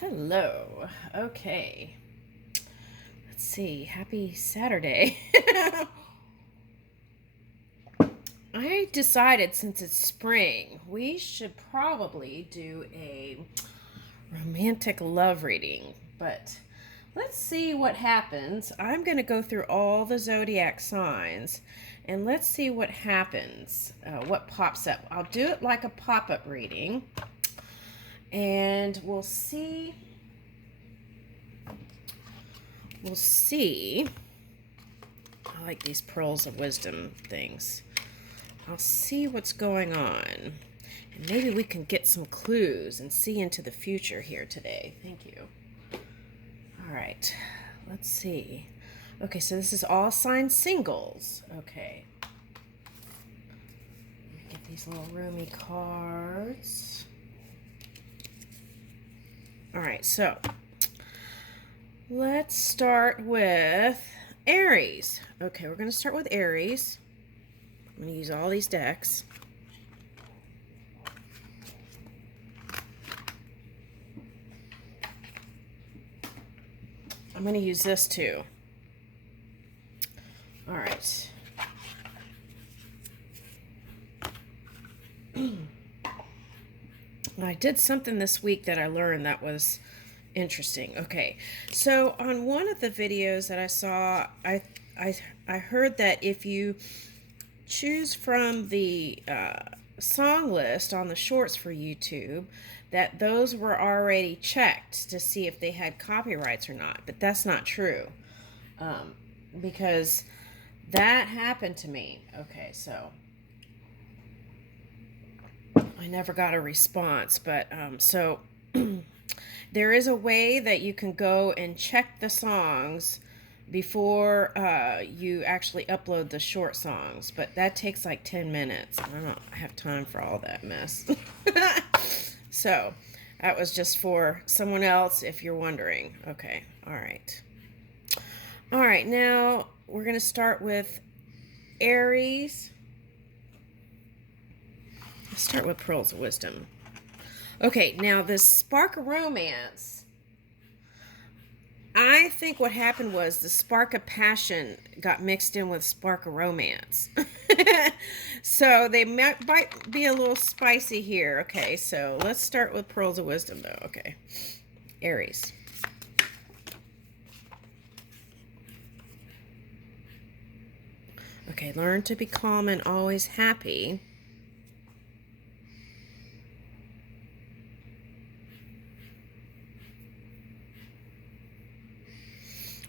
Hello. Okay. Let's see. Happy Saturday. I decided since it's spring, we should probably do a romantic love reading. But let's see what happens. I'm going to go through all the zodiac signs and let's see what happens, what pops up. I'll do it like a pop up reading and we'll see. We'll see. I like these pearls of wisdom things. I'll see what's going on. And maybe we can get some clues and see into the future here today. Thank you. All right. Let's see. Okay, so this is all sign singles. Okay. Get these little roomy cards. All right, so let's start with Aries. Okay, we're going to start with Aries. I'm going to use all these decks. I'm going to use this too. All right. I did something this week that I learned that was interesting. Okay, so on one of the videos that I saw, I heard that if you choose from the song list on the shorts for YouTube, that those were already checked to see if they had copyrights or not. But that's not true, because that happened to me. Okay, so I never got a response, but so there is a way that you can go and check the songs before you actually upload the short songs, but that takes like 10 minutes. I don't have time for all that mess. So that was just for someone else if you're wondering. Okay, all right. All right, now we're going to start with Aries. Let's start with Pearls of Wisdom. Okay, now this spark of romance, I think what happened was the spark of passion got mixed in with spark of romance. So they might be a little spicy here. Okay, so let's start with Pearls of Wisdom though. Okay, Aries. Okay, learn to be calm and always happy.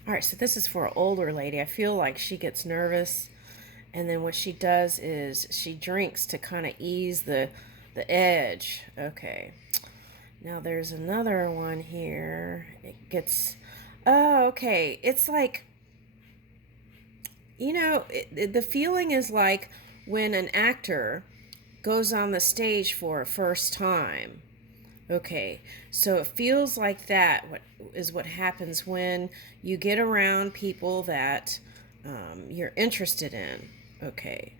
All right, so this is for an older lady. I feel like she gets nervous, and then what she does is she drinks to kind of ease the edge. Okay. Now there's another one here. It gets, oh, okay. It's like, the feeling is like when an actor goes on the stage for a first time. Okay, so it feels like that what happens when you get around people that you're interested in. Okay.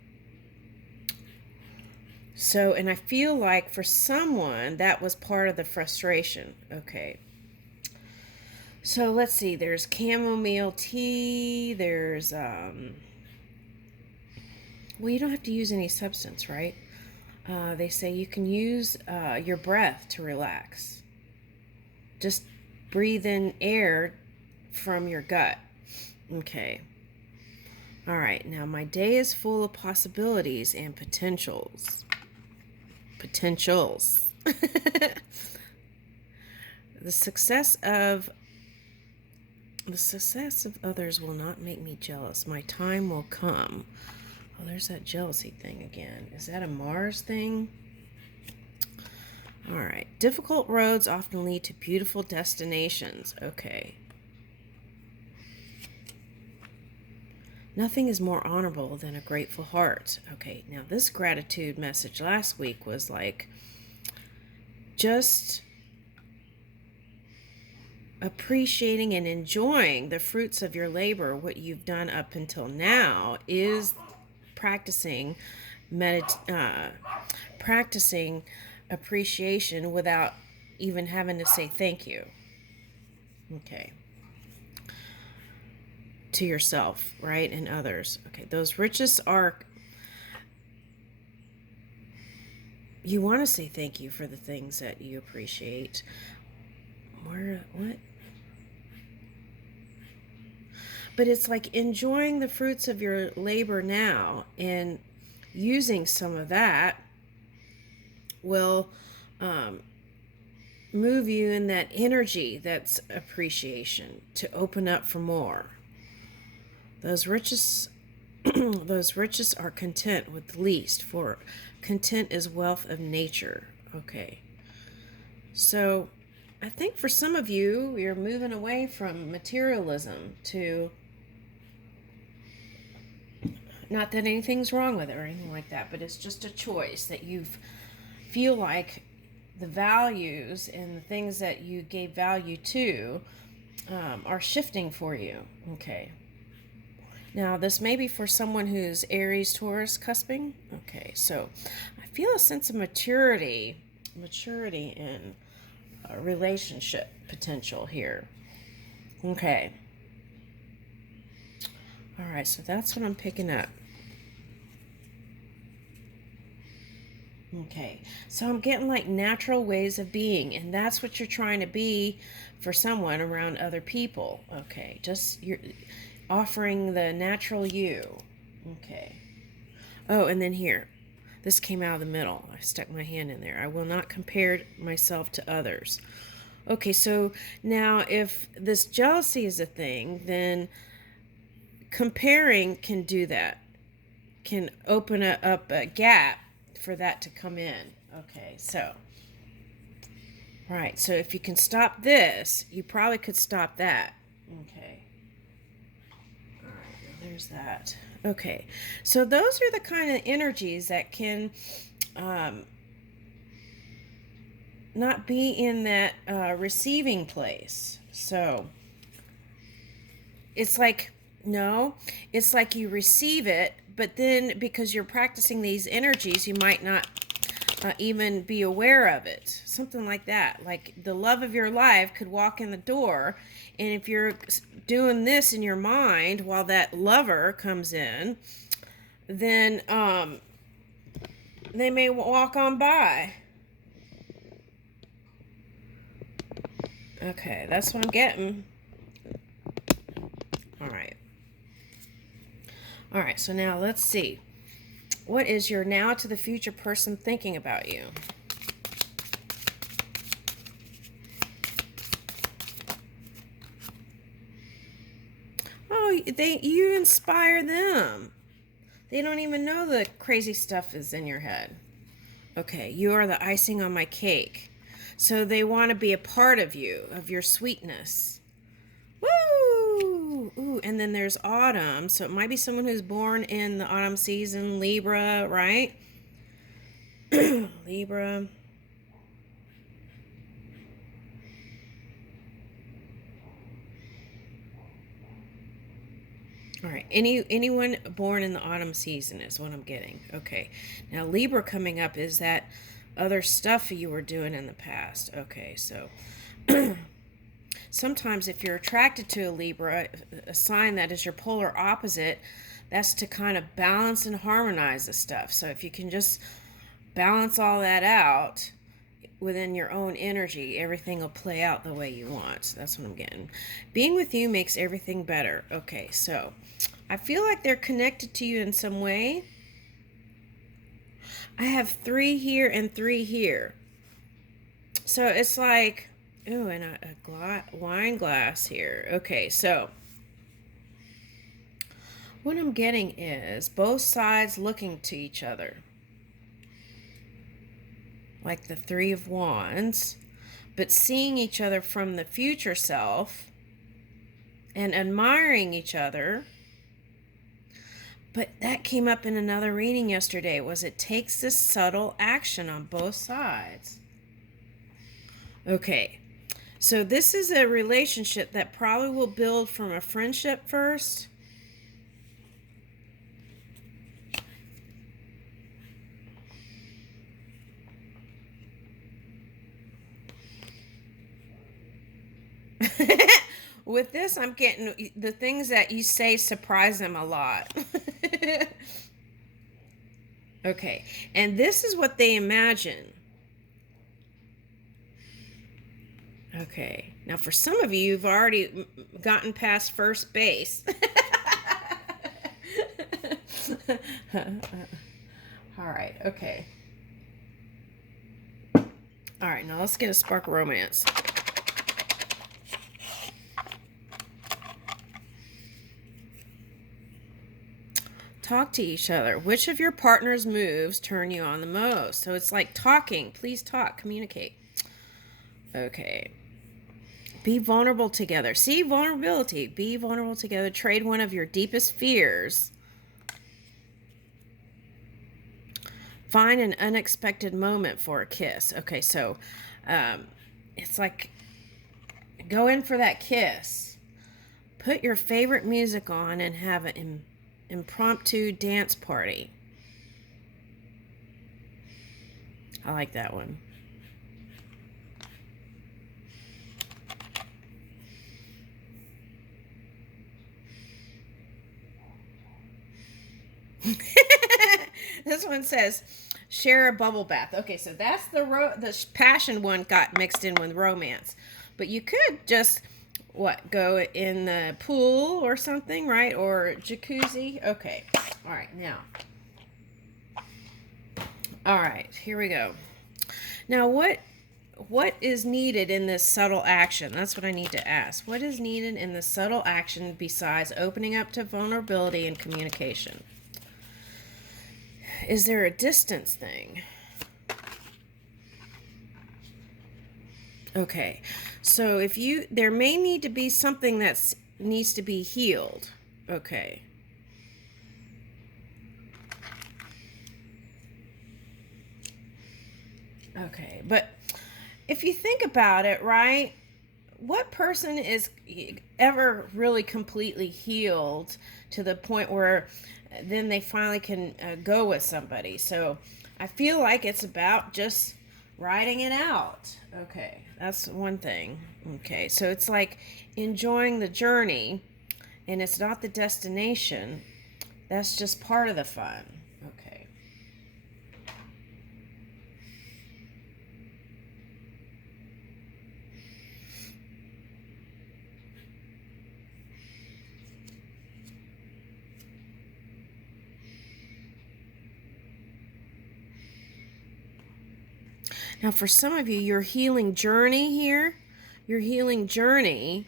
So, and I feel like for someone that was part of the frustration. Okay. So let's see, there's chamomile tea, there's, well, you don't have to use any substance, right? They say you can use your breath to relax. Just breathe in air from your gut. Okay. All right, now my day is full of possibilities and potentials. Potentials. The success of others will not make me jealous. My time will come. Oh, there's that jealousy thing again. Is that a Mars thing? All right. Difficult roads often lead to beautiful destinations. Okay. Nothing is more honorable than a grateful heart. Okay, now this gratitude message last week was like, just appreciating and enjoying the fruits of your labor. What you've done up until now is practicing practicing appreciation without even having to say thank you. Okay. To yourself, right? And others. Okay. Those riches are, you want to say thank you for the things that you appreciate. What? But it's like enjoying the fruits of your labor now and using some of that will um, move you in that energy that's appreciation to open up for more. Those riches those riches are content with least, for content is wealth of nature. Okay. So I think for some of you, you're moving away from materialism to, not that anything's wrong with it or anything like that, but it's just a choice that you feel like the values and the things that you gave value to are shifting for you. Okay. Now, this may be for someone who's Aries, Taurus, cusping. Okay, so I feel a sense of maturity in relationship potential here. Okay. All right, so that's what I'm picking up. Okay, so I'm getting like natural ways of being, and that's what you're trying to be for someone around other people. Okay, just you're offering the natural you. Okay. Oh, and then here, this came out of the middle. I stuck my hand in there. I will not compare myself to others. Okay, so now if this jealousy is a thing, then comparing can do that, can open up a gap for that to come in. Okay, so, right, so if you can stop this, you probably could stop that. Okay. All right, well, there's that. Okay, so those are the kind of energies that can not be in that receiving place. So it's like, no, it's like you receive it, but then because you're practicing these energies, you might not even be aware of it. Something like that. Like the love of your life could walk in the door, and if you're doing this in your mind while that lover comes in, then they may walk on by. Okay, that's what I'm getting. All right. All right, so now let's see. What is your now to the future person thinking about you? Oh, you inspire them. They don't even know the crazy stuff is in your head. Okay, you are the icing on my cake. So they want to be a part of you, of your sweetness. Woo! Ooh, and then there's autumn. So it might be someone who's born in the autumn season, Libra, right? Libra. All right. Anyone born in the autumn season is what I'm getting. Okay. Now Libra coming up is that other stuff you were doing in the past. Okay, so sometimes if you're attracted to a Libra, a sign that is your polar opposite, that's to kind of balance and harmonize the stuff. So if you can just balance all that out within your own energy, everything will play out the way you want. That's what I'm getting. Being with you makes everything better. Okay, so I feel like they're connected to you in some way. I have 3 here and 3 here. So it's like, ooh, and a wine glass here. Okay, so what I'm getting is both sides looking to each other. Like the 3 of Wands, but seeing each other from the future self and admiring each other. But that came up in another reading yesterday, was it takes this subtle action on both sides. Okay, so this is a relationship that probably will build from a friendship first. With this, I'm getting the things that you say surprise them a lot. Okay, and this is what they imagine. Okay, now for some of you, you've already gotten past first base. All right, okay. All right, now let's get a spark of romance. Talk to each other. Which of your partner's moves turn you on the most? So it's like talking. Please talk, communicate. Okay. Be vulnerable together. See, vulnerability. Be vulnerable together. Trade one of your deepest fears. Find an unexpected moment for a kiss. Okay, so it's like go in for that kiss. Put your favorite music on and have an impromptu dance party. I like that one. This one says share a bubble bath. Okay, so that's the passion one got mixed in with romance. But you could just go in the pool or something, right? Or jacuzzi. Okay. All right, now. All right, here we go. Now what is needed in this subtle action? That's what I need to ask. What is needed in this subtle action besides opening up to vulnerability and communication? Is there a distance thing? Okay, so there may need to be something that needs to be healed. Okay. Okay, but if you think about it, right? What person is ever really completely healed to the point where then they finally can go with somebody? So I feel like it's about just riding it out. Okay, that's one thing. Okay, so it's like enjoying the journey, and it's not the destination. That's just part of the fun. Okay. Now, for some of you, your healing journey here, your healing journey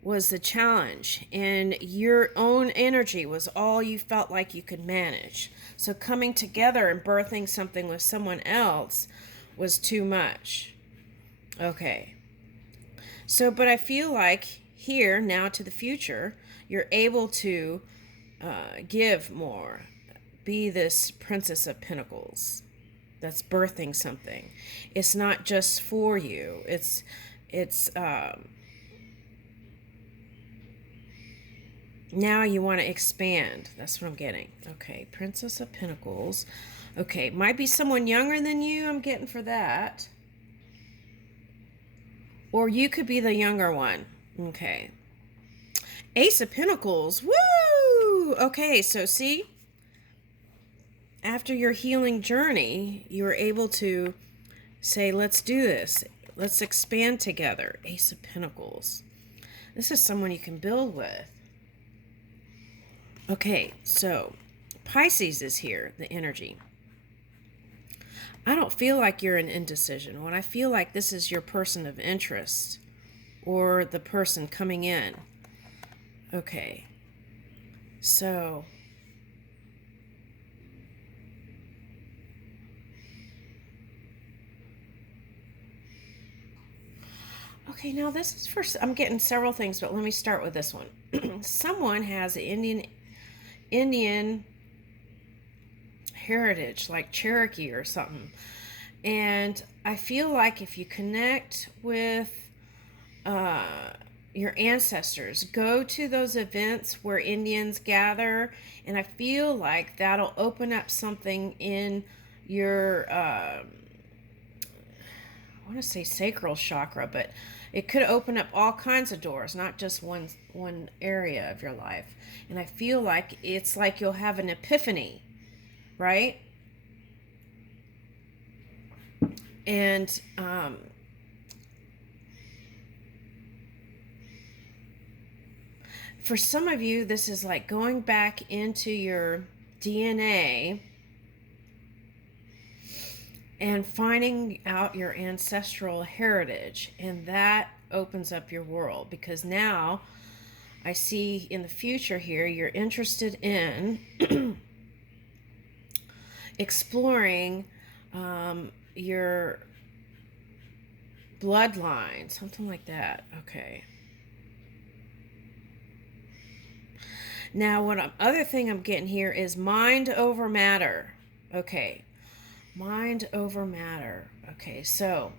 was the challenge, and your own energy was all you felt like you could manage. So, coming together and birthing something with someone else was too much. Okay. So, but I feel like here, now to the future, you're able to give more. Be this Princess of Pentacles that's birthing something. It's not just for you. It's now you want to expand. That's what I'm getting. Okay, Princess of Pentacles. Okay, might be someone younger than you. I'm getting for that. Or you could be the younger one. Okay. Ace of Pentacles. Woo! Okay, so see, after your healing journey, you were able to say, let's do this. Let's expand together. Ace of Pentacles. This is someone you can build with. Okay, so Pisces is here, the energy. I don't feel like you're in indecision. When I feel like this is your person of interest or the person coming in. Okay, so okay, now this is for, I'm getting several things, but let me start with this one. Someone has Indian heritage, like Cherokee or something. And I feel like if you connect with your ancestors, go to those events where Indians gather, and I feel like that'll open up something in your want to say sacral chakra, but it could open up all kinds of doors, not just one area of your life. And I feel like it's like you'll have an epiphany, right? And for some of you, this is like going back into your DNA and finding out your ancestral heritage. And that opens up your world, because now I see in the future here, you're interested in exploring your bloodline, something like that. Okay. Now, other thing I'm getting here is mind over matter. Okay. Mind over matter. Okay, so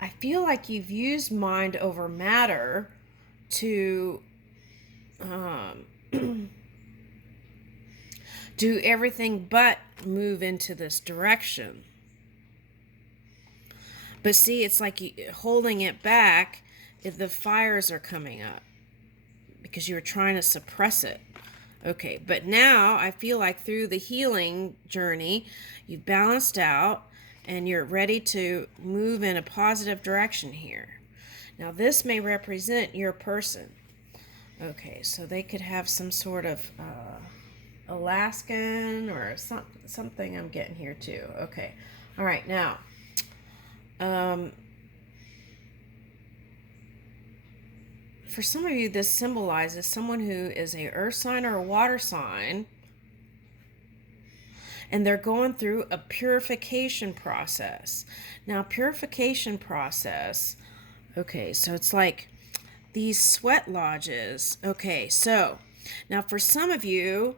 I feel like you've used mind over matter to do everything but move into this direction. But see, it's like holding it back if the fires are coming up because you're trying to suppress it. Okay, but now I feel like through the healing journey, you've balanced out and you're ready to move in a positive direction here. Now, this may represent your person. Okay, so they could have some sort of Alaskan or something I'm getting here too. Okay, all right, now. For some of you, this symbolizes someone who is a earth sign or a water sign, and they're going through a purification process. Now, purification process, okay, so it's like these sweat lodges. Okay, so now for some of you,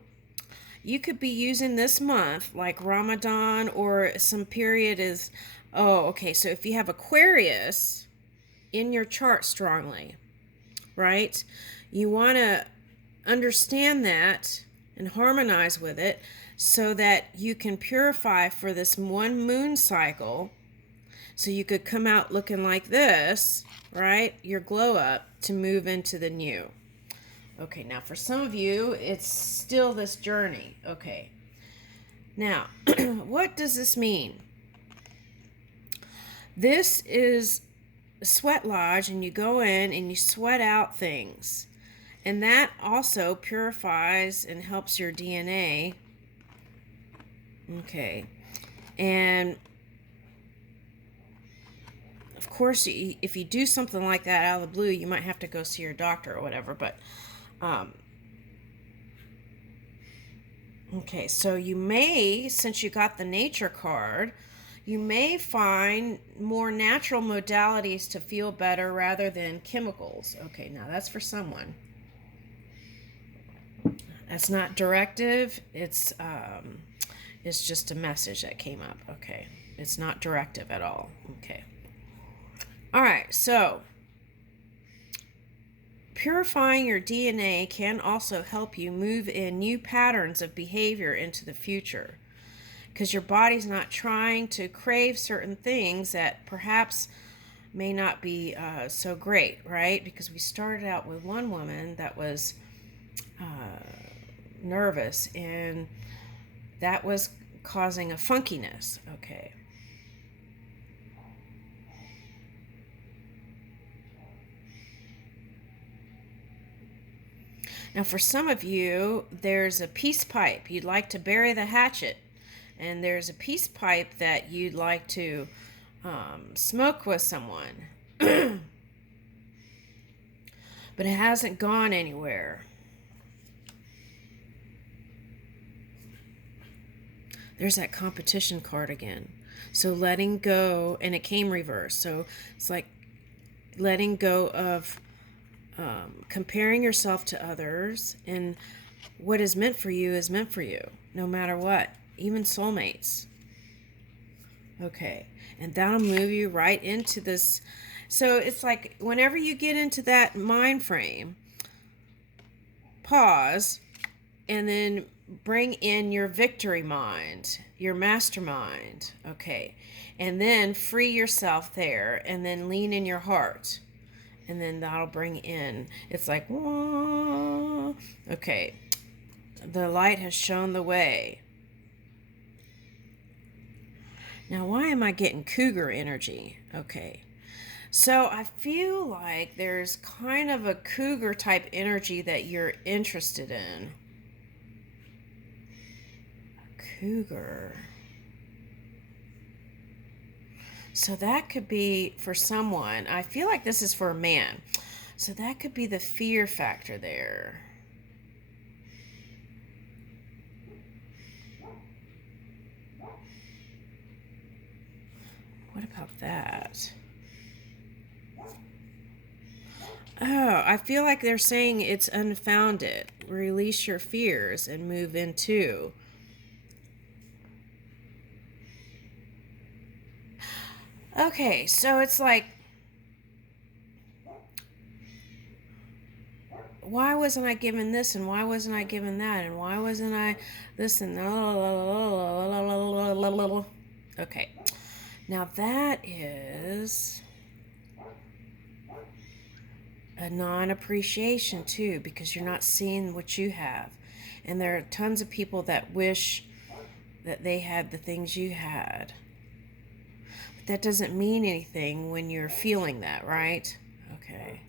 you could be using this month like Ramadan, or some period is, oh, okay, so if you have Aquarius in your chart strongly, right, you want to understand that and harmonize with it so that you can purify for this one moon cycle, so you could come out looking like this, right, your glow up, to move into the new. Okay, now for some of you, it's still this journey. Okay, now what does this mean? This is a sweat lodge, and you go in and you sweat out things, and that also purifies and helps your DNA. Okay, and of course, if you do something like that out of the blue, you might have to go see your doctor or whatever, but okay, so you may, since you got the nature card, you may find more natural modalities to feel better rather than chemicals. Okay, now that's for someone. That's not directive. It's just a message that came up. Okay, it's not directive at all. Okay. All right, so purifying your DNA can also help you move in new patterns of behavior into the future, because your body's not trying to crave certain things that perhaps may not be so great, right? Because we started out with one woman that was nervous, and that was causing a funkiness. Okay. Now, for some of you, there's a peace pipe. You'd like to bury the hatchet. And there's a peace pipe that you'd like to smoke with someone. But it hasn't gone anywhere. There's that competition card again. So letting go, and it came reversed. So it's like letting go of comparing yourself to others, and what is meant for you is meant for you, no matter what, even soulmates. Okay, and that'll move you right into this. So it's like whenever you get into that mind frame, pause, and then bring in your victory mind, your mastermind. Okay. And then free yourself there and then lean in your heart. And then that'll bring in, it's like, wah. Okay. The light has shown the way. Now, why am I getting cougar energy? Okay. So I feel like there's kind of a cougar type energy that you're interested in. Cougar. So that could be for someone. I feel like this is for a man. So that could be the fear factor there. What about that? Oh, I feel like they're saying it's unfounded. Release your fears and move into. Okay, so it's like, why wasn't I given this and why wasn't I given that and why wasn't I this and okay. Now that is a non-appreciation too, because you're not seeing what you have. And there are tons of people that wish that they had the things you had. But that doesn't mean anything when you're feeling that, right? Okay.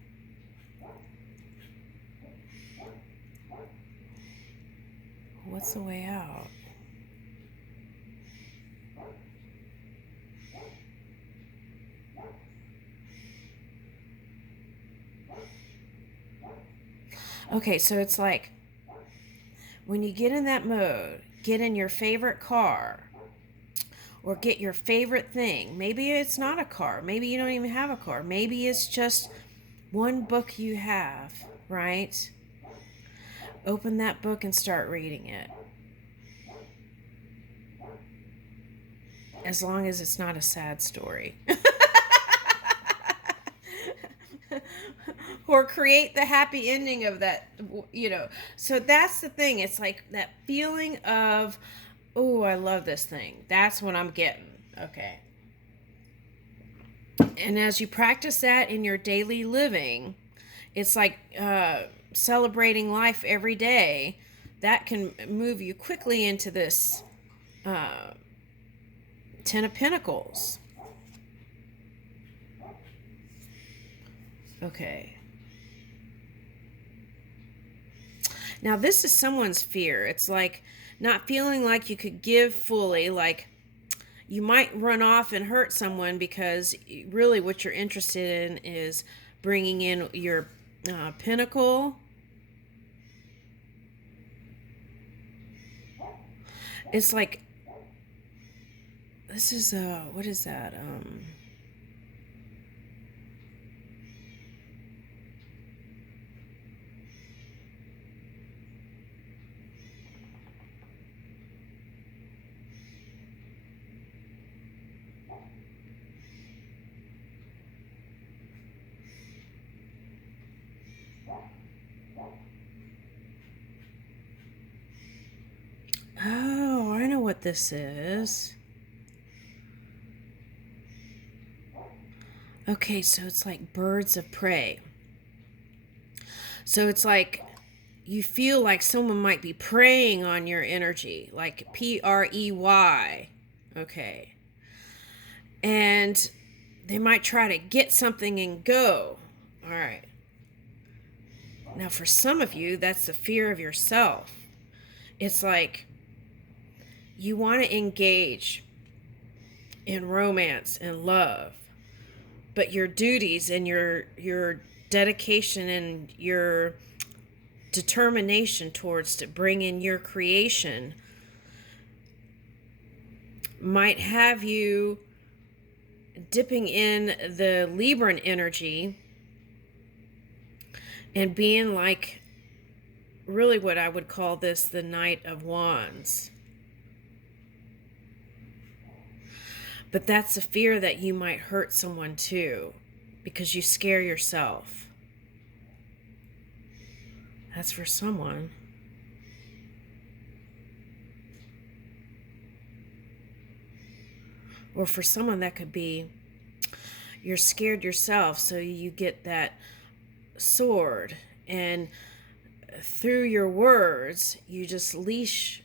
What's the way out? Okay, so it's like when you get in that mode, get in your favorite car or get your favorite thing. Maybe it's not a car. Maybe you don't even have a car. Maybe it's just one book you have, right? Open that book and start reading it. As long as it's not a sad story. Or create the happy ending of that, you know. So that's the thing. It's like that feeling of, oh, I love this thing. That's what I'm getting. Okay. And as you practice that in your daily living, it's like celebrating life every day. That can move you quickly into this Ten of Pentacles. Okay. Now, this is someone's fear. It's like not feeling like you could give fully, like you might run off and hurt someone because really what you're interested in is bringing in your pinnacle. It's like, this is, what is that? Oh, I know what this is. Okay, so it's like birds of prey. So it's like you feel like someone might be preying on your energy, like Prey. Okay. And they might try to get something and go. All right. Now, for some of you, that's the fear of yourself. It's like you want to engage in romance and love, but your duties and your dedication and your determination towards to bring in your creation might have you dipping in the Libran energy and being like really what I would call this the Knight of Wands. But that's a fear that you might hurt someone too, because you scare yourself. That's for someone. Or for someone, that could be you're scared yourself, so you get that sword, and through your words, you just lash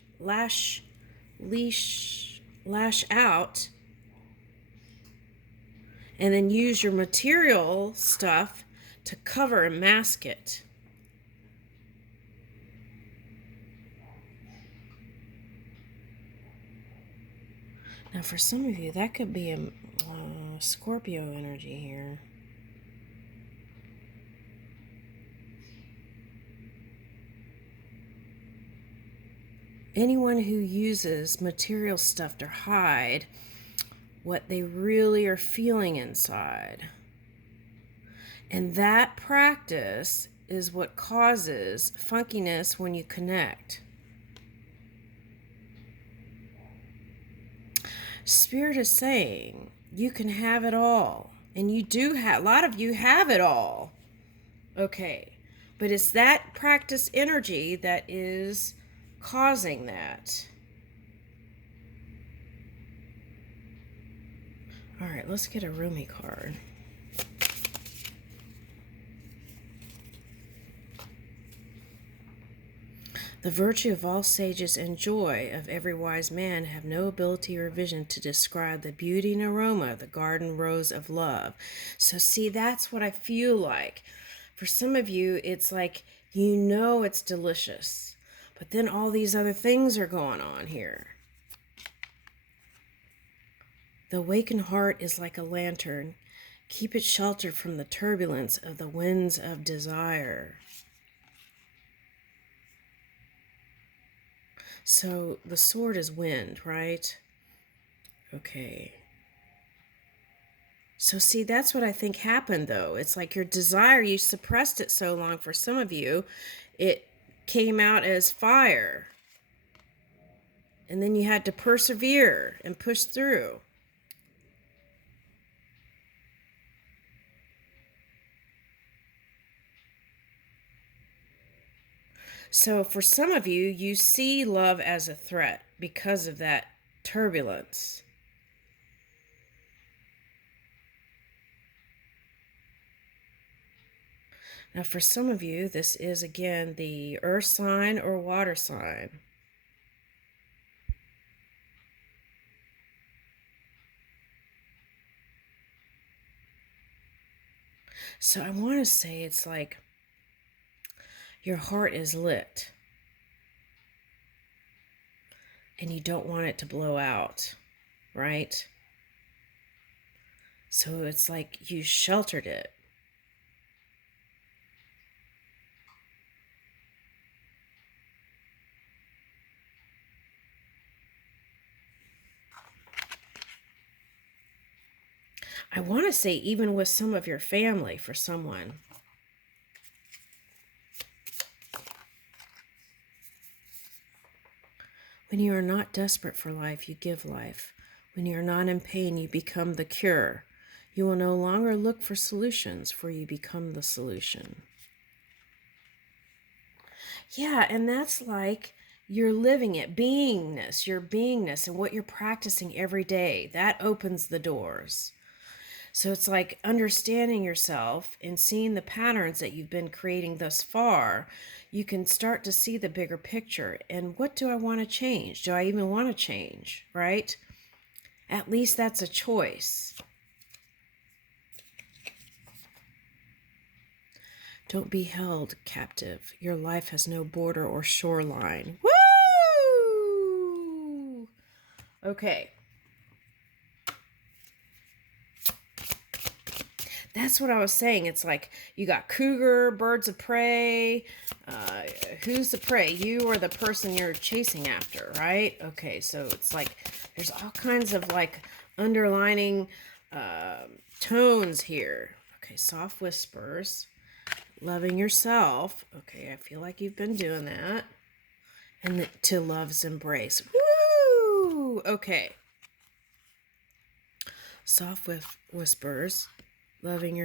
out, and then use your material stuff to cover and mask it. Now, for some of you, that could be a Scorpio energy here. Anyone who uses material stuff to hide what they really are feeling inside. And that practice is what causes funkiness when you connect. Spirit is saying you can have it all. And you do have, a lot of you have it all. Okay. But it's that practice energy that is causing that. All right, let's get a Rumi card. The virtue of all sages and joy of every wise man have no ability or vision to describe the beauty and aroma of the garden rose of love. So see, that's what I feel like. For some of you, it's like, you know it's delicious, but then all these other things are going on here. The awakened heart is like a lantern. Keep it sheltered from the turbulence of the winds of desire. So the sword is wind, right? Okay. So see, that's what I think happened, though. It's like your desire, you suppressed it so long. For some of you, it came out as fire. And then you had to persevere and push through. So for some of you, you see love as a threat because of that turbulence. Now for some of you, this is again the earth sign or water sign. So I want to say it's like your heart is lit and you don't want it to blow out, right? So it's like you sheltered it. I want to say even with some of your family, for someone. When you are not desperate for life, you give life. When you are not in pain, you become the cure. You will no longer look for solutions, for you become the solution. Yeah, and that's like you're living it, your beingness, and what you're practicing every day. That opens the doors. So it's like understanding yourself and seeing the patterns that you've been creating thus far. You can start to see the bigger picture. And what do I want to change? Do I even want to change, right? At least that's a choice. Don't be held captive. Your life has no border or shoreline. Woo! Okay. That's what I was saying. It's like you got cougar, birds of prey. Who's the prey? You or the person you're chasing after, right? Okay, so it's like there's all kinds of like underlining tones here. Okay, soft whispers. Loving yourself. Okay, I feel like you've been doing that. And to love's embrace. Woo! Okay. Soft whispers. Loving yourself.